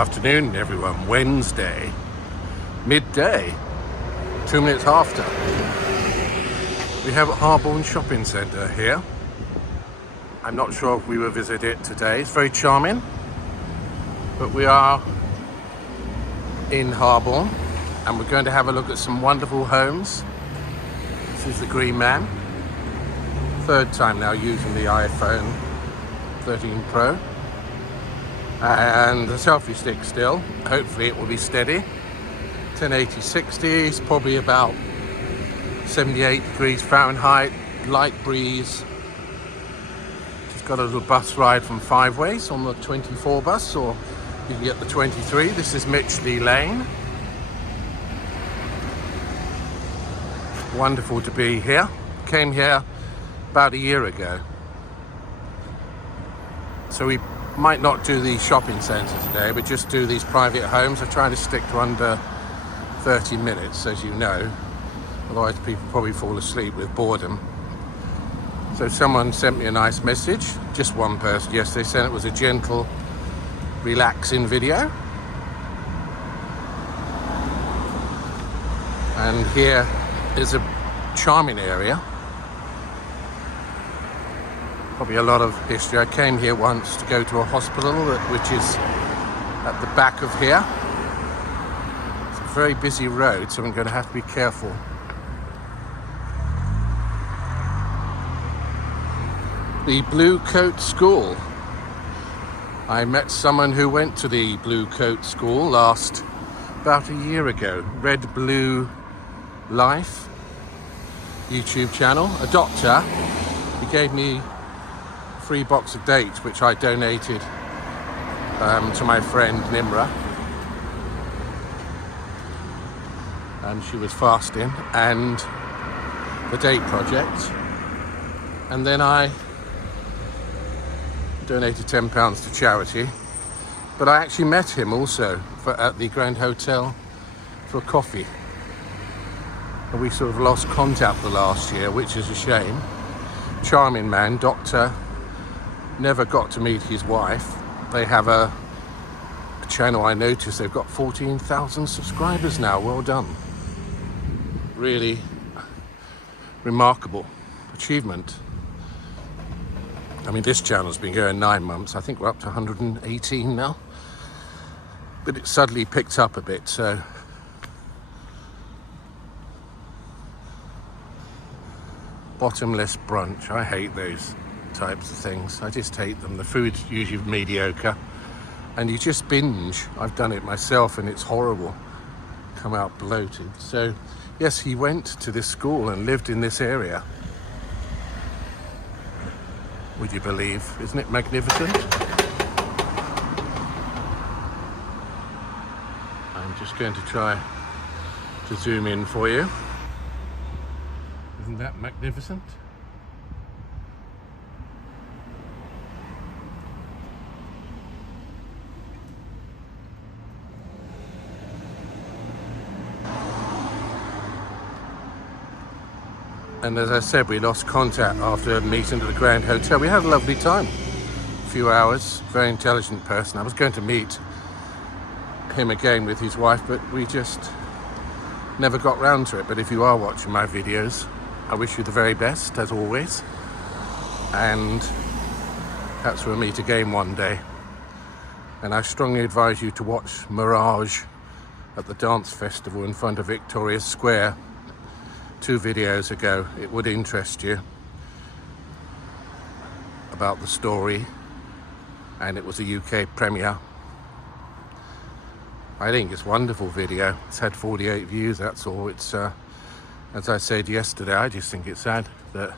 afternoon, everyone. Wednesday, midday, 2 minutes after. We have Harborne Shopping Centre here. I'm not sure if we will visit it today. It's very charming, but we are in Harborne and we're going to have a look at some wonderful homes. This is the Green Man. Third time now using the iPhone 13 Pro. And the selfie stick still. Hopefully it will be steady. 1080-60 is probably about 78 degrees Fahrenheit, light breeze. Just got a little bus ride from Five Ways on the 24 bus, or you can get the 23. This is Mitchley Lane. Wonderful to be here. Came here about a year ago. So we might not do the shopping centre today, but just do these private homes. I try to stick to under 30 minutes, as you know. Otherwise people probably fall asleep with boredom. So someone sent me a nice message, just one person yesterday, saying it was a gentle, relaxing video. And here is a charming area. Probably a lot of history. I came here once to go to a hospital which is at the back of here. It's a very busy road, so I'm going to have to be careful. The Blue Coat School. I met someone who went to the Blue Coat School about a year ago. Red Blue Life YouTube channel. A doctor. He gave me a free box of dates, which I donated to my friend Nimra. And she was fasting, and the date project. And then I donated £10 to charity, but I actually met him also at the Grand Hotel for a coffee, and we sort of lost contact the last year, which is a shame. Charming man, doctor. Never got to meet his wife. They have a channel. I noticed they've got 14,000 subscribers now. Well done. Really remarkable achievement. I mean, this channel's been going 9 months. I think we're up to 118 now. But it suddenly picked up a bit, so. Bottomless brunch. I hate those types of things. I just hate them. The food's usually mediocre. And you just binge. I've done it myself and it's horrible. Come out bloated. So, yes, he went to this school and lived in this area. Would you believe? Isn't it magnificent? I'm just going to try to zoom in for you. Isn't that magnificent? And as I said, we lost contact after meeting at the Grand Hotel. We had a lovely time, a few hours. Very intelligent person. I was going to meet him again with his wife, but we just never got round to it. But if you are watching my videos, I wish you the very best, as always. And perhaps we'll meet again one day. And I strongly advise you to watch Mirage at the dance festival in front of Victoria Square 2 videos ago. It would interest you about the story, and it was a UK premiere. I think it's a wonderful video. It's had 48 views, that's all. It's as I said yesterday, I just think it's sad that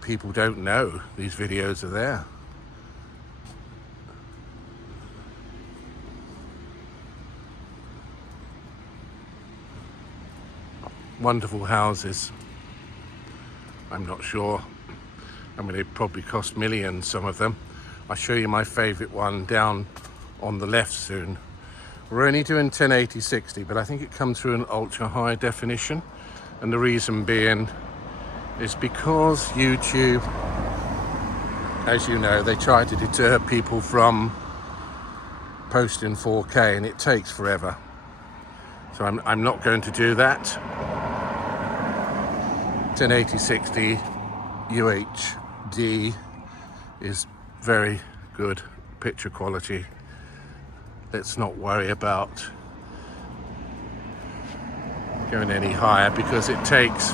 people don't know these videos are there. Wonderful houses. I'm not sure. I mean, they probably cost millions, some of them. I'll show you my favourite one down on the left soon. We're only doing 1080-60, but I think it comes through an ultra high definition. And the reason being is because YouTube, as you know, they try to deter people from post in 4K, and it takes forever. So I'm not going to do that. 1080-60 UHD is very good picture quality. Let's not worry about going any higher, because it takes,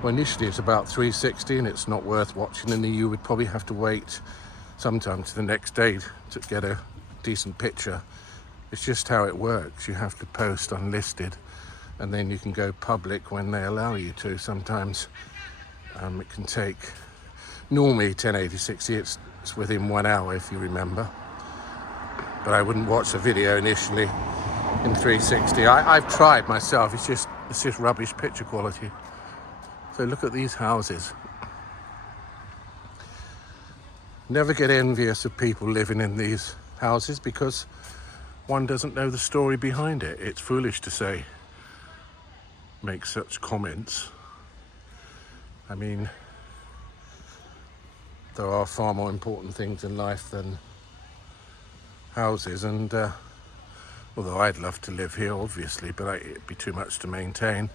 well, initially it's about 360 and it's not worth watching, and then you would probably have to wait sometime to the next day to get a decent picture. It's just how it works. You have to post unlisted and then you can go public when they allow you to. Sometimes it can take, normally 1080-60 it's within 1 hour if you remember, but I wouldn't watch the video initially in 360. I've tried myself, it's just rubbish picture quality. So look at these houses. Never get envious of people living in these houses, because one doesn't know the story behind it. It's foolish to make such comments. I mean, there are far more important things in life than houses, and although I'd love to live here, obviously, but it'd be too much to maintain.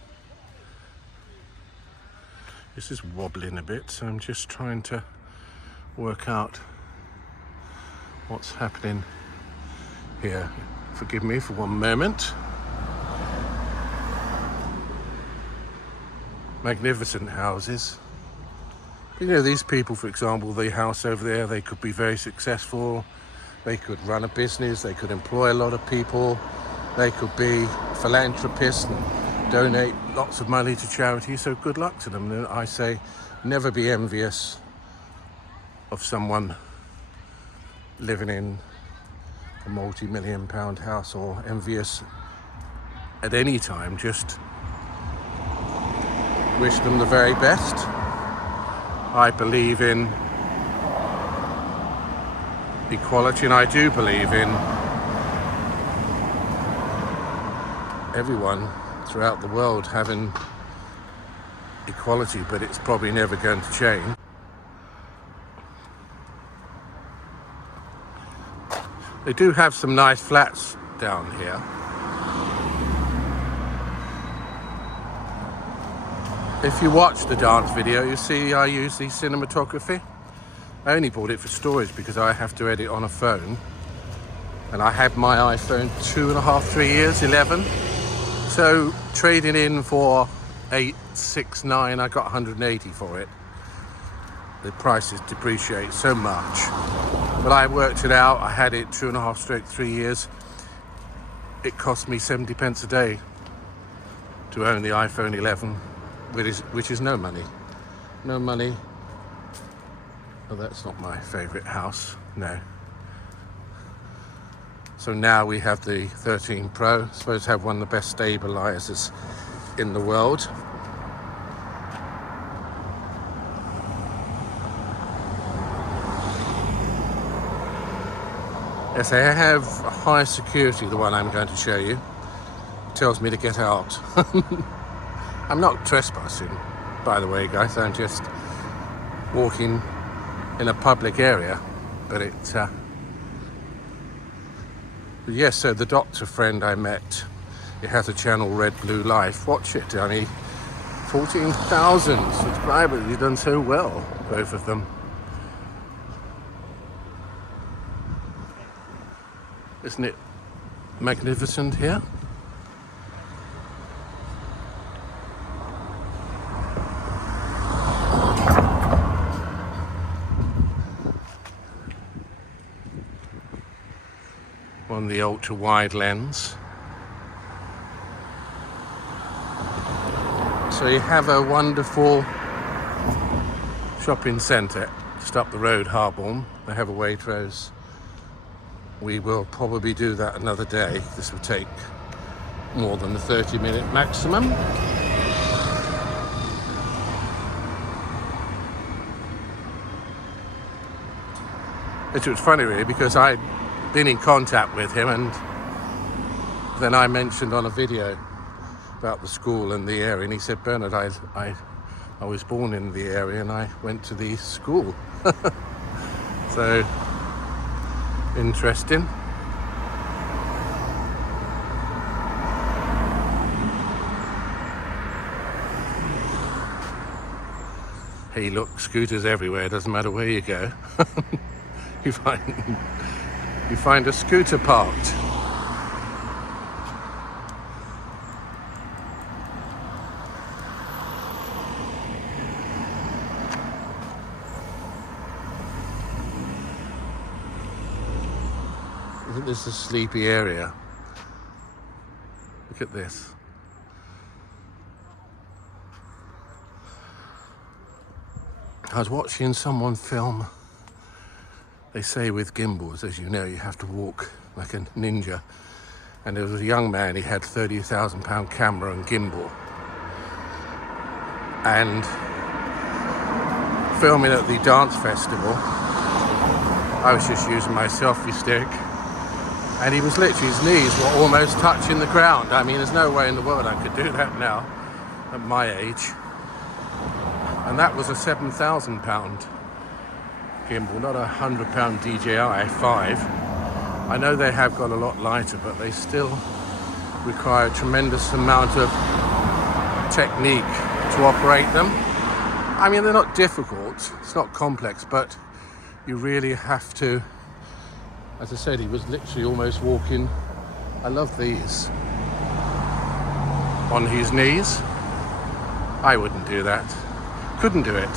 This is wobbling a bit, so I'm just trying to work out what's happening here. Forgive me for one moment. Magnificent houses. You know, these people, for example, the house over there, they could be very successful. They could run a business, they could employ a lot of people, they could be philanthropists and donate lots of money to charity, so good luck to them. And I say, never be envious of someone living in a multi-million-pound house, or envious at any time. Just wish them the very best. I believe in equality, and I do believe in everyone throughout the world having equality, but it's probably never going to change. They do have some nice flats down here. If you watch the dance video, you see I use the cinematography. I only bought it for storage because I have to edit on a phone, and I had my iPhone 2.5, 3 years, 11. So trading in for 8, 6, 9, I got 180 for it. The prices depreciate so much, but I worked it out. I had it 2.5, 3 years. It cost me 70 pence a day to own the iPhone 11, which is no money. No money. Oh, that's not my favorite house, no. So now we have the 13 Pro, supposed to have one of the best stabilizers in the world. Yes, I have high security, the one I'm going to show you. It tells me to get out. I'm not trespassing, by the way, guys. I'm just walking in a public area, but yes, so the doctor friend I met, it has a channel, Red Blue Life. Watch it. I mean, 14,000 subscribers. You've done so well, both of them. Isn't it magnificent here? On the ultra wide lens. So you have a wonderful shopping centre just up the road, Harborne. They have a Waitrose. We will probably do that another day. This will take more than the 30-minute maximum. It was funny really, because I'd been in contact with him, and then I mentioned on a video about the school and the area, and he said, Bernard, I was born in the area and I went to the school. So interesting. Hey, look, scooters everywhere. Doesn't matter where you go. you find a scooter parked. Isn't this a sleepy area? Look at this. I was watching someone film. They say with gimbals, as you know, you have to walk like a ninja. And there was a young man, he had £30,000 camera and gimbal. And filming at the dance festival, I was just using my selfie stick. And he was literally, his knees were almost touching the ground. I mean, there's no way in the world I could do that now, at my age. And that was a £7,000 gimbal, not a £100 DJI 5. I know they have got a lot lighter, but they still require a tremendous amount of technique to operate them. I mean, they're not difficult, it's not complex, but you really have to, as I said, he was literally almost walking, I love these, on his knees. I wouldn't do that. Couldn't do it.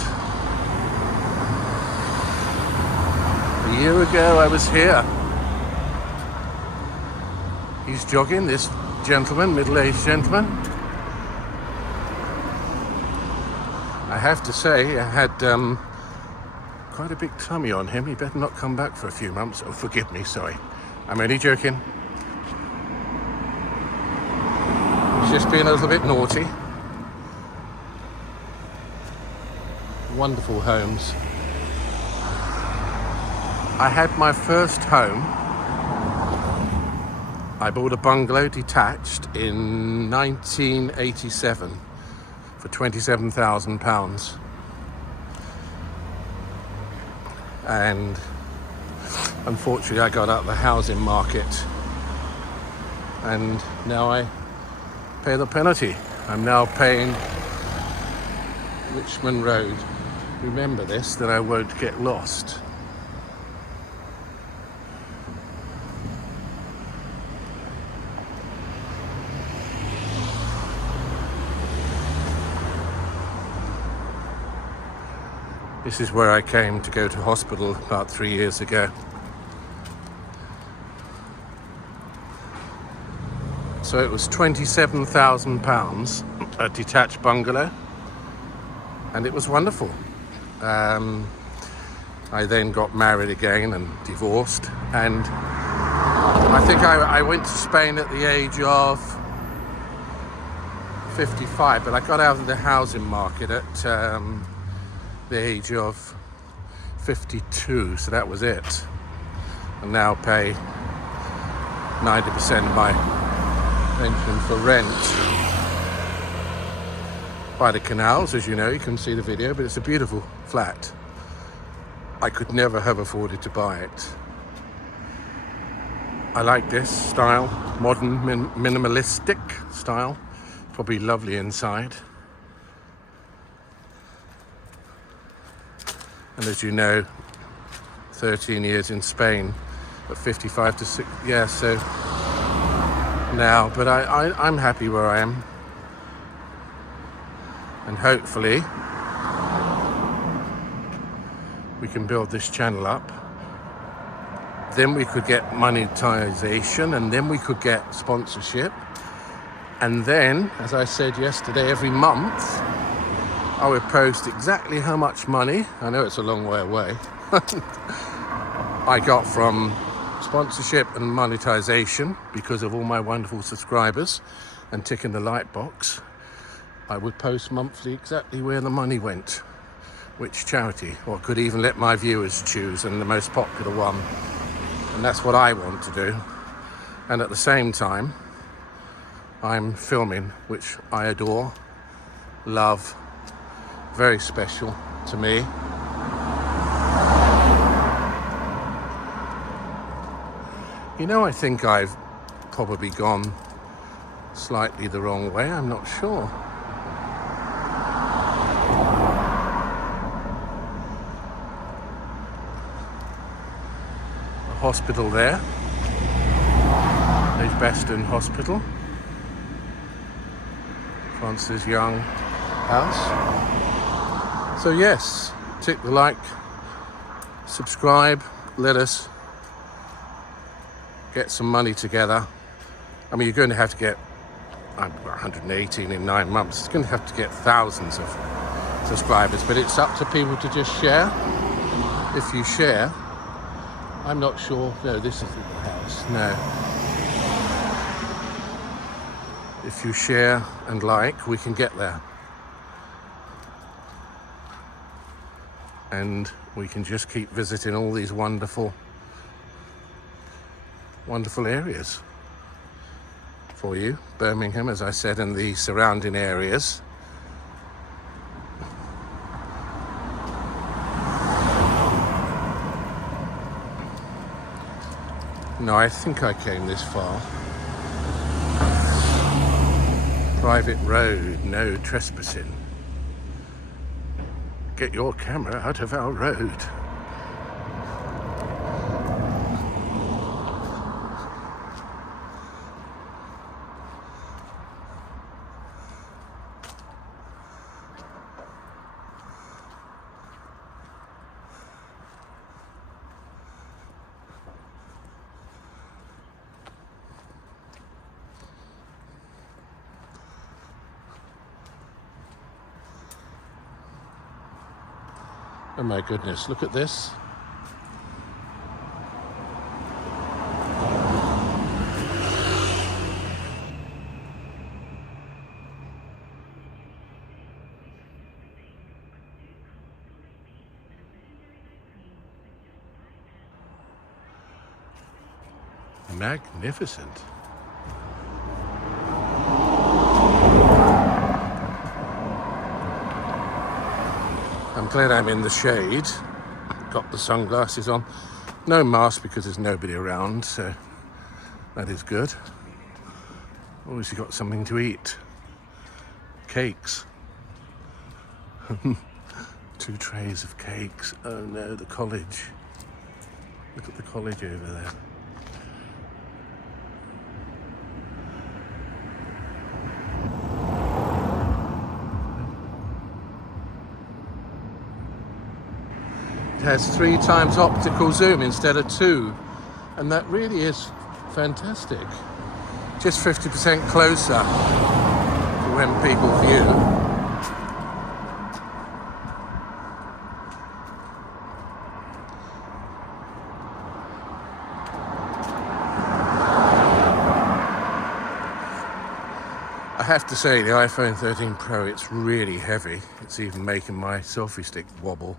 A year ago I was here. He's jogging, this gentleman, middle-aged gentleman. I have to say, I had quite a big tummy on him. He better not come back for a few months. Oh, forgive me, sorry. I'm only joking. He's just being a little bit naughty. Wonderful homes. I had my first home. I bought a bungalow detached in 1987 for £27,000. And unfortunately I got out of the housing market and now I pay the penalty. I'm now paying Richmond Road. Remember this, that I won't get lost. This is where I came to go to hospital about 3 years ago. So it was £27,000, a detached bungalow, and it was wonderful. I then got married again and divorced, and I think I went to Spain at the age of 55, but I got out of the housing market at the age of 52, so that was it. And now pay 90% of my pension for rent. By the canals, as you know, you can see the video, but it's a beautiful flat. I could never have afforded to buy it. I like this style, modern, minimalistic style. Probably lovely inside. And as you know, 13 years in Spain, at 55 to 6, yeah, so now, but I'm happy where I am. And hopefully we can build this channel up. Then we could get monetization, and then we could get sponsorship. And then, as I said yesterday, every month I would post exactly how much money, I know it's a long way away, I got from sponsorship and monetization because of all my wonderful subscribers and ticking the like box. I would post monthly exactly where the money went, which charity, or could even let my viewers choose, and the most popular one. And that's what I want to do. And at the same time, I'm filming, which I adore, love, very special to me. You know, I think I've probably gone slightly the wrong way, I'm not sure. hospital there. Edgbaston Hospital. Francis Young House. So yes, tick the like, subscribe, let us get some money together. I mean, you're going to have to get 118 in 9 months. It's going to have to get thousands of subscribers, but it's up to people to just share. If you share, I'm not sure. No, this isn't the house. No. If you share and like, we can get there. And we can just keep visiting all these wonderful, wonderful areas for you. Birmingham, as I said, and the surrounding areas. No, I think I came this far. Private road, no trespassing. Get your camera out of our road. Oh my goodness, look at this. Magnificent. I'm glad I'm in the shade. Got the sunglasses on. No mask because there's nobody around, so that is good. Always got something to eat. Cakes. 2 trays of cakes. Oh no, the college. Look at the college over there. It has 3 times optical zoom instead of 2, and that really is fantastic. Just 50% closer to when people view. I have to say, the iPhone 13 Pro, it's really heavy. It's even making my selfie stick wobble.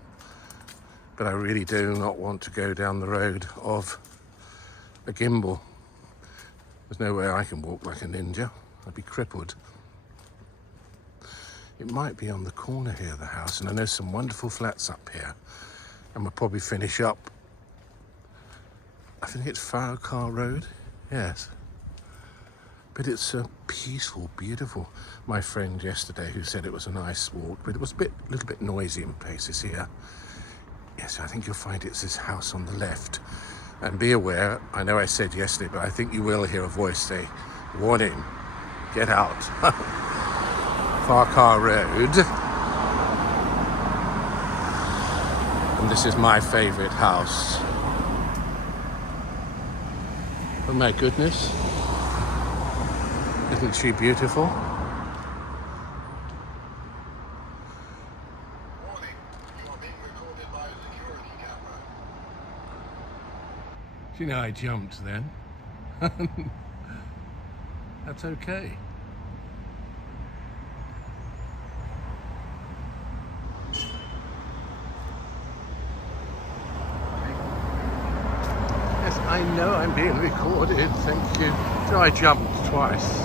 But I really do not want to go down the road of a gimbal. There's no way I can walk like a ninja. I'd be crippled. It might be on the corner here, the house, and I know some wonderful flats up here. And we'll probably finish up, I think it's Farquhar Road, yes. But it's a peaceful, beautiful. My friend yesterday who said it was a nice walk, but it was a little bit noisy in places here. Yes, I think you'll find it's this house on the left. And be aware, I know I said yesterday, but I think you will hear a voice say, warning, get out. Farquhar Road. And this is my favourite house. Oh my goodness. Isn't she beautiful? You know, I jumped then. That's okay. Yes, I know I'm being recorded, thank you. So I jumped twice.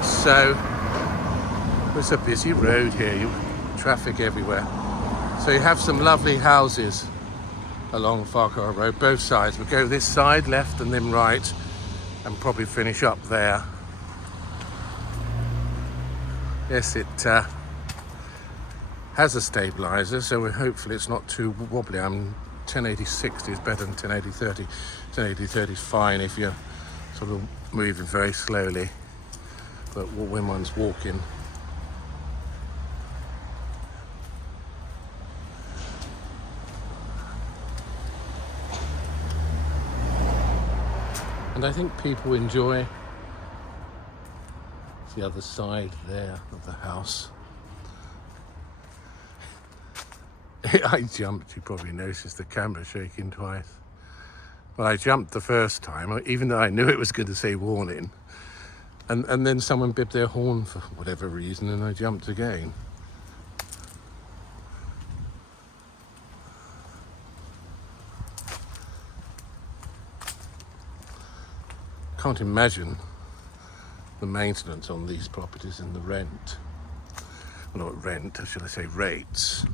So, it's a busy road here, traffic everywhere. So you have some lovely houses along Farquhar Road, both sides. We'll go this side, left, and then right, and probably finish up there. Yes, it has a stabiliser, so hopefully it's not too wobbly. I'm 1080-60 is better than 1080-30. 1080-30 is fine if you're sort of moving very slowly, but when one's walking. And I think people enjoy the other side there of the house. I jumped, you probably noticed the camera shaking twice. Well, I jumped the first time, even though I knew it was going to say warning. And then someone bipped their horn for whatever reason, and I jumped again. Can't imagine the maintenance on these properties and the rent. Well, not rent, or should I say rates.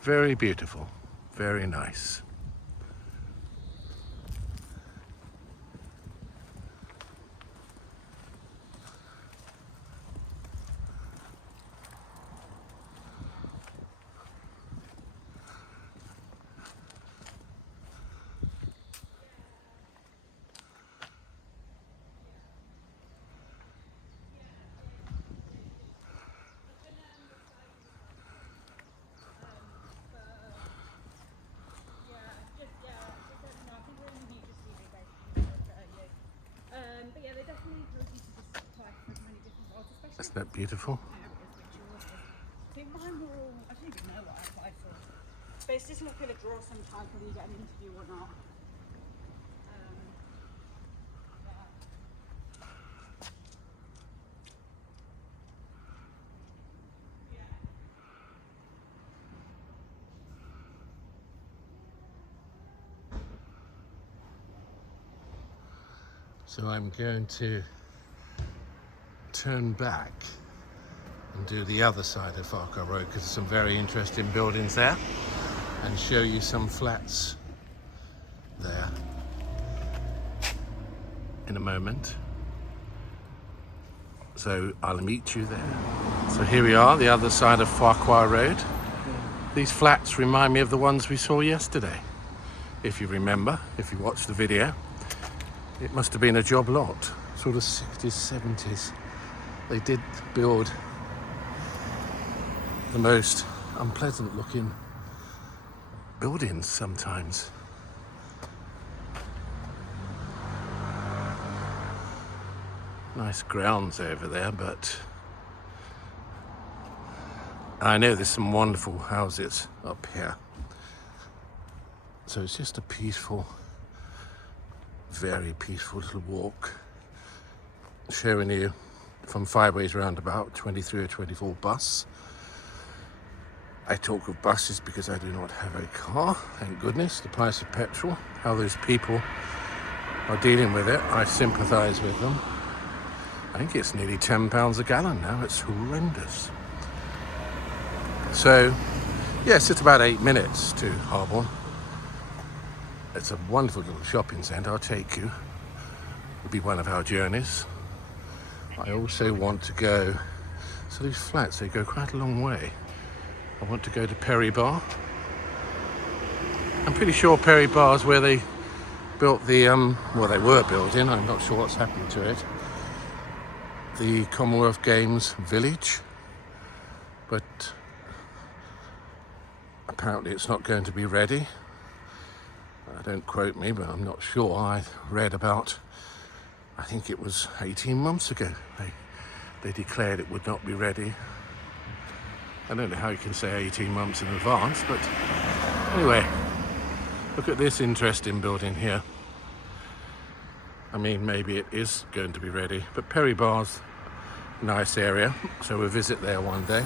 Very beautiful, very nice. Isn't that beautiful? I think mine were all, I don't even know what I applied for. But it's just looking at a draw sometimes whether you get an interview or not. So I'm going to turn back and do the other side of Farquhar Road because there's some very interesting buildings there, and show you some flats there in a moment. So I'll meet you there. So here we are, the other side of Farquhar Road. These flats remind me of the ones we saw yesterday. If you remember, if you watched the video, it must have been a job lot, sort of 60s, 70s. They did build the most unpleasant looking buildings sometimes. Nice grounds over there, but I know there's some wonderful houses up here. So it's just a peaceful, very peaceful little walk, showing you from Fireways Roundabout, 23 or 24 bus. I talk of buses because I do not have a car, thank goodness. The price of petrol, how those people are dealing with it, I sympathise with them. I think it's nearly £10 a gallon now, it's horrendous. So, yes, it's about 8 minutes to Harborne. It's a wonderful little shopping centre, I'll take you. It'll be one of our journeys. I also want to go, so these flats, they go quite a long way. I want to go to Perry Barr. I'm pretty sure Perry Barr is where they built the, well, they were building, I'm not sure what's happened to it, the Commonwealth Games village, but apparently it's not going to be ready. Don't quote me, but I'm not sure. I read about, I think it was 18 months ago, they declared it would not be ready. I don't know how you can say 18 months in advance, but anyway, look at this interesting building here. I mean, maybe it is going to be ready, but Perry Barr's a nice area, so we'll visit there one day.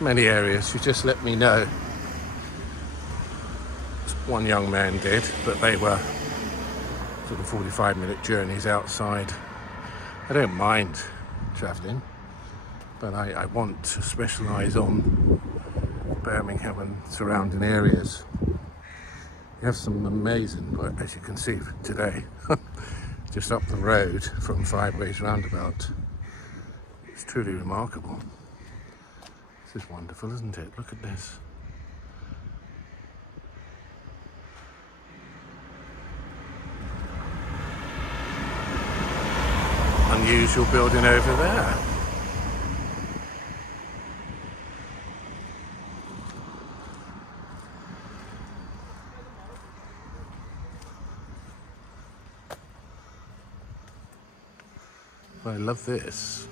Many areas, you just let me know. One young man did, but they were sort of 45-minute journeys outside. I don't mind travelling, but I want to specialise on Birmingham and surrounding areas. You have some amazing, well, as you can see today, just up the road from Fiveways Roundabout. It's truly remarkable. This is wonderful, isn't it? Look at this. Unusual building over there. I love this.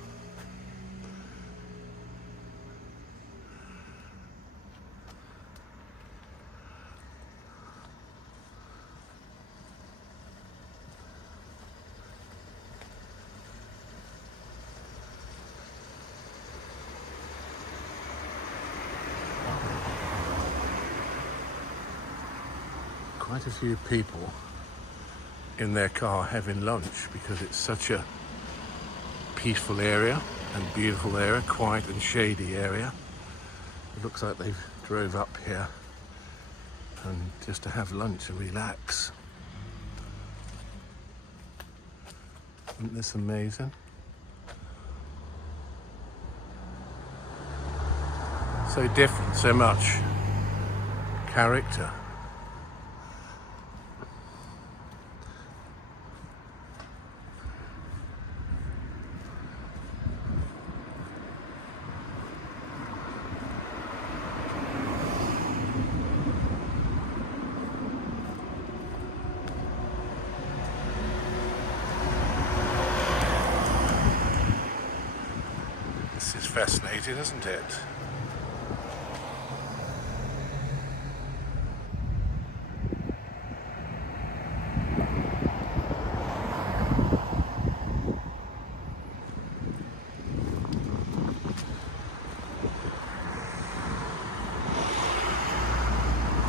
Quite a few people in their car having lunch because it's such a peaceful area and beautiful area, quiet and shady area. It looks like they drove up here and just to have lunch and relax. Isn't this amazing? So different, so much character. This is fascinating, isn't it?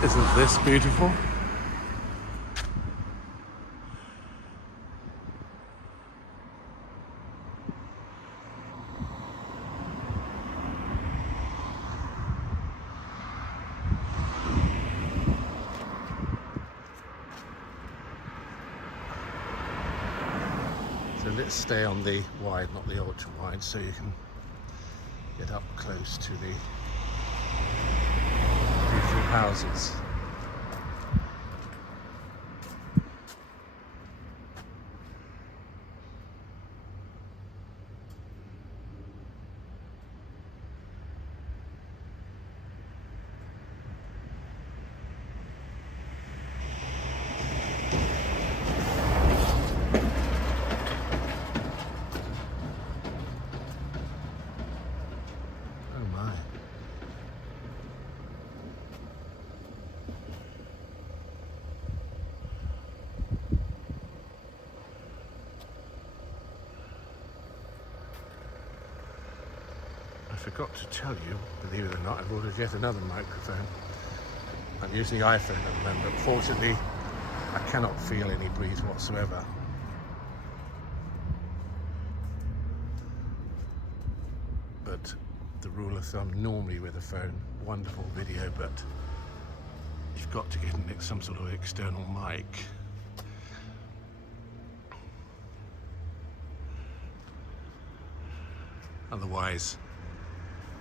Isn't this beautiful? So let's stay on the wide, not the ultra wide, so you can get up close to the beautiful houses. Oh my. I forgot to tell you, believe it or not, I've ordered yet another microphone. I'm using the iPhone at the moment, but fortunately I cannot feel any breeze whatsoever. But the rule of thumb normally with a phone, wonderful video, but you've got to get some sort of external mic. Otherwise,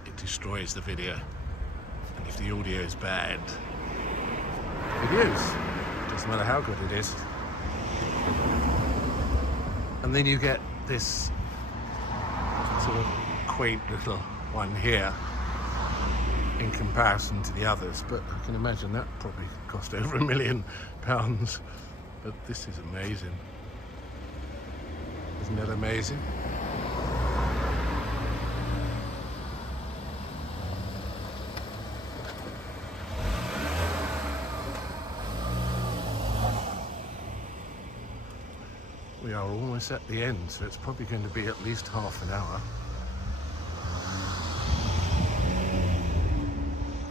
it destroys the video. And if the audio is bad, doesn't matter how good it is. And then you get this sort of quaint little one here in comparison to the others, but I can imagine that probably cost over £1 million. But this is amazing. Isn't that amazing? We are almost at the end, so it's probably going to be at least half an hour.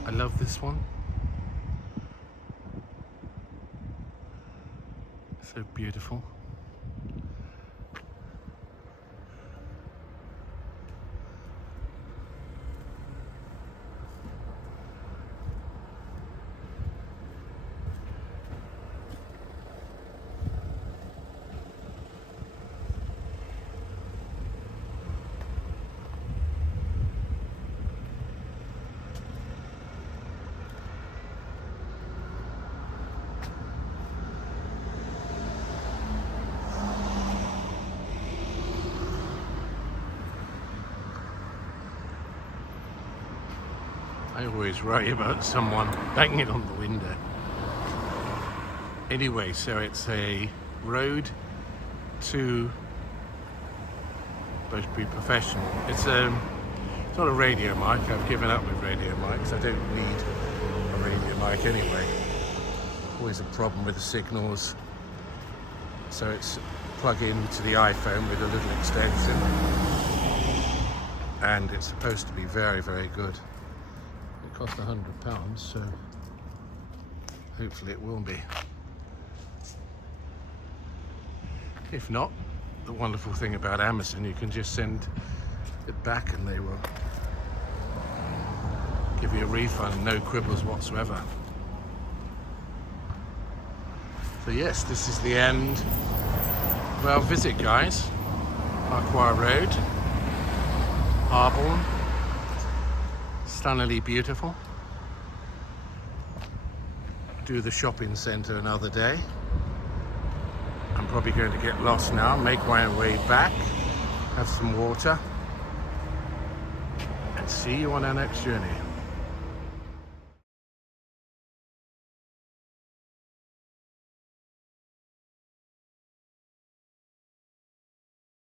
I love this one. So beautiful. always worry about someone banging on the window. Anyway, so it's a road to, supposed to be professional. It's not a radio mic. I've given up with radio mics. I don't need a radio mic anyway. Always a problem with the signals. So it's plug into the iPhone with a little extension, and it's supposed to be very, very good. It cost £100, so hopefully it will be. If not, the wonderful thing about Amazon, you can just send it back and they will give you a refund, no quibbles whatsoever. So yes, this is the end. Well, visit, guys. Farquhar Road, Harborne, stunningly beautiful. Do the shopping centre another day. I'm probably going to get lost now, make my way back, have some water, and see you on our next journey.